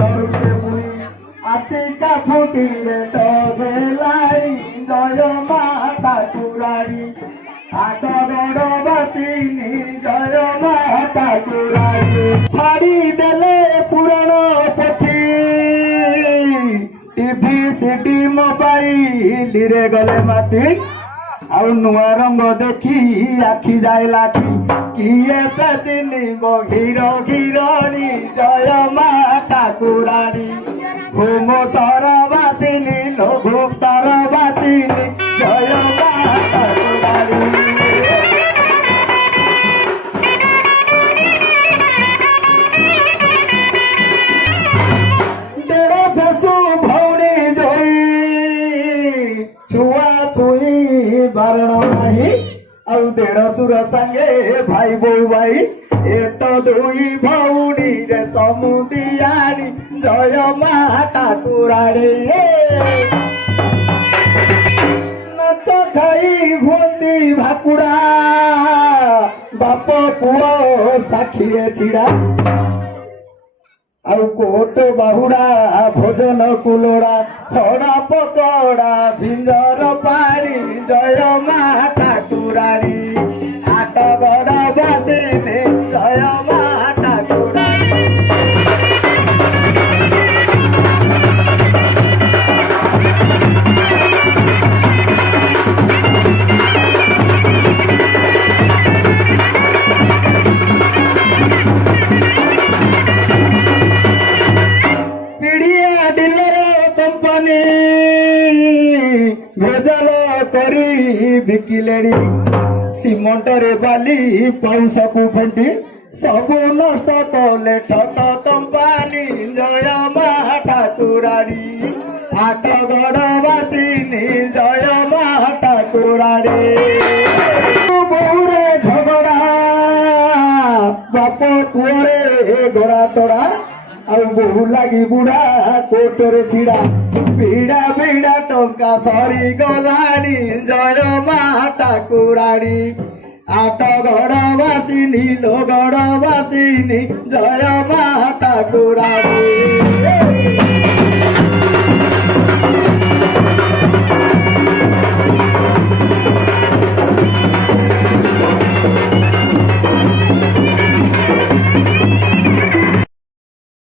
ধরুছে পুরি আতিকা ফুটিরে টগেলারি জয় মা ঠাকুরারি আট বড় বাতিনি জয় মা ঠাকুরারি ছাড়ি দেলে পুরাণ পথি টিভি সিডি মোবাইল রে গলে মাতি ଆଉ ନୂଆ ରଙ୍ଗ ଦେଖି ଆଖି ଯାଏ ଲାଖି କିଏ ତା ଚିହ୍ନିବ ଘିର ଘିରଣୀ ଜୟ ମା ଠାକୁରାଣୀ ଘୁମ ସର ବାସିନୀ ଲଘୁ ତର ବାସିନୀ ଜୟ ମା ଠାକୁରାଣୀ ଦେଢ଼ ଶାଶୁ ଭଉଣୀ ଜୟୀ ଛୁଆ ଛୁଇଁ ବାରଣ ନାହିଁ ଆଉ ଦେଢ଼ଶୁର ସାଙ୍ଗେ ଭାଇ ବୋଉ ଭାଇ ଏ ତ ଦୁଇ ଭଉଣୀରେ ସମୁଦିଆଣି ଜୟ ମା ଠାକୁରାଣୀ ନାଚ ଖାଇ ହୁଅନ୍ତି ଭାକୁଡ଼ା ବାପ ପୁଅ ସାକ୍ଷୀରେ ଛିଡ଼ା ଆଉ କୋଟ ବାହୁଡ଼ା ଭୋଜନ କୁଲୋଡ଼ା ଛଡ଼ା ପକଡ଼ା ଝିଞ୍ଜର ପାଣି ଜୟ ମା ଠାକୁରାଣୀ ଆଟ ଗଡ଼ ବାସିନୀ ଜୟ ମା ଠାକୁରାଣୀ ଭେଜାଲ କରି ବିକିଲେଣି ସିମେଣ୍ଟରେ ବାଲି ପାଉଁଶକୁ ଫେଣ୍ଟି ସବୁ ନଷ୍ଟ କଲେ ଠକ କମ୍ପାନୀ ଜୟ ମା ଠାକୁରାଣୀ ଆଠ ଗଡ଼ ବାସିନୀ ଜୟ ମା ଠାକୁରାଣୀ ବୋହୁରେ ଝଗଡ଼ା ବାପ ପୁଅରେ ଗୋଡ଼ା ତଡ଼ା ଆଉ ବୋହୁ ଲାଗି ବୁଢା କୋଟରେ ଛିଡ଼ା ବିଡ଼ା ବିଡ଼ା ଟଙ୍କା ସରିଗଲାଣି ଜୟ ମା ଠାକୁରାଣୀ ଆଠ ଗଡ଼ ବାସିନୀ ଲୋ ଗଡ଼ ବାସିନୀ ଜୟ ମା ଠାକୁରାଣୀ।